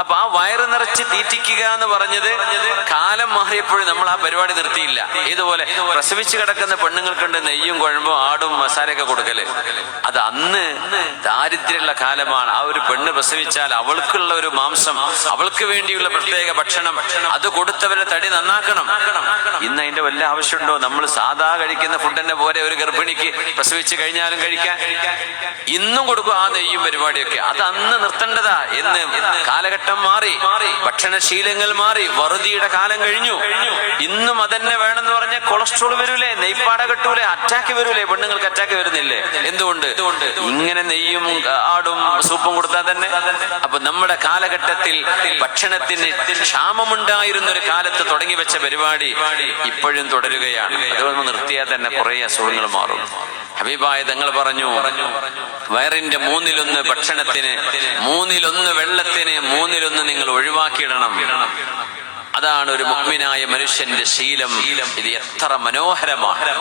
അപ്പൊ ആ വയറ് നിറച്ച് തീറ്റിക്കുക എന്ന് പറഞ്ഞത് കാലം മാറിയപ്പോഴും നമ്മൾ ആ പരിപാടി നിർത്തിയില്ല. ഇതുപോലെ പ്രസവിച്ച് കിടക്കുന്ന പെണ്ണുങ്ങൾക്കുണ്ട് നെയ്യും കുഴമ്പും ആടും മസാലയൊക്കെ കൊടുക്കല്. അത് അന്ന് ദാരിദ്ര്യമുള്ള കാലമാണ്. ആ ഒരു പെണ്ണ് പ്രസവിച്ചാൽ അവൾക്കുള്ള ഒരു മാംസം, അവൾക്ക് വേണ്ടിയുള്ള പ്രത്യേക ഭക്ഷണം, അത് കൊടുത്തവരെ തടി നന്നാക്കണം. ഇന്ന് അതിന്റെ വല്ല ആവശ്യമുണ്ടോ? നമ്മൾ സാധാ കഴിക്കുന്ന ഫുഡ് തന്നെ പോലെ ഒരു ഗർഭിണിക്ക് പ്രസവിച്ച് കഴിഞ്ഞാലും കഴിക്കാൻ ഇന്നും കൊടുക്കും ആ നെയ്യും പരിപാടിയൊക്കെ. അത് അന്ന് നിർത്തേണ്ടതാ. എന്ന് കാലഘട്ടം മാറി, ഭക്ഷണശീലങ്ങൾ മാറി, വറുതിയുടെ കാലം കഴിഞ്ഞു. ഇന്നും അതന്നെ വേണമെന്ന് പറഞ്ഞാൽ കൊളസ്ട്രോൾ വരൂലേ, നെയ്പ്പാട കെട്ടൂലേ, അറ്റാക്ക് വരൂലേ? പെണ്ണുങ്ങൾക്ക് അറ്റാക്ക് വരുന്നില്ലേ? എന്തുകൊണ്ട്? ഇങ്ങനെ നെയ്യും ആടും സൂപ്പും കൊടുത്താൽ തന്നെ. അപ്പൊ നമ്മുടെ കാലഘട്ടത്തിൽ ഭക്ഷണത്തിന് ക്ഷാമമുണ്ടായിരുന്ന ഒരു കാലത്ത് തുടങ്ങി വെച്ച പരിപാടി ഇപ്പോഴും തുടരുകയാണ്. അതുകൊണ്ട് നിർത്തിയാൽ തന്നെ കുറെ അസുഖങ്ങൾ മാറും. ഹബീബായ തങ്ങൾ പറഞ്ഞു, വയറിന്റെ 1/3 ഭക്ഷണത്തിന്, 1/3 വെള്ളത്തിന്, 1/3 നിങ്ങൾ ഒഴിവാക്കിയിടണം. അതാണ് ഒരു മുഅ്മിനായ മനുഷ്യന്റെ ശീലം. ഇത് എത്ര മനോഹരമാണ്.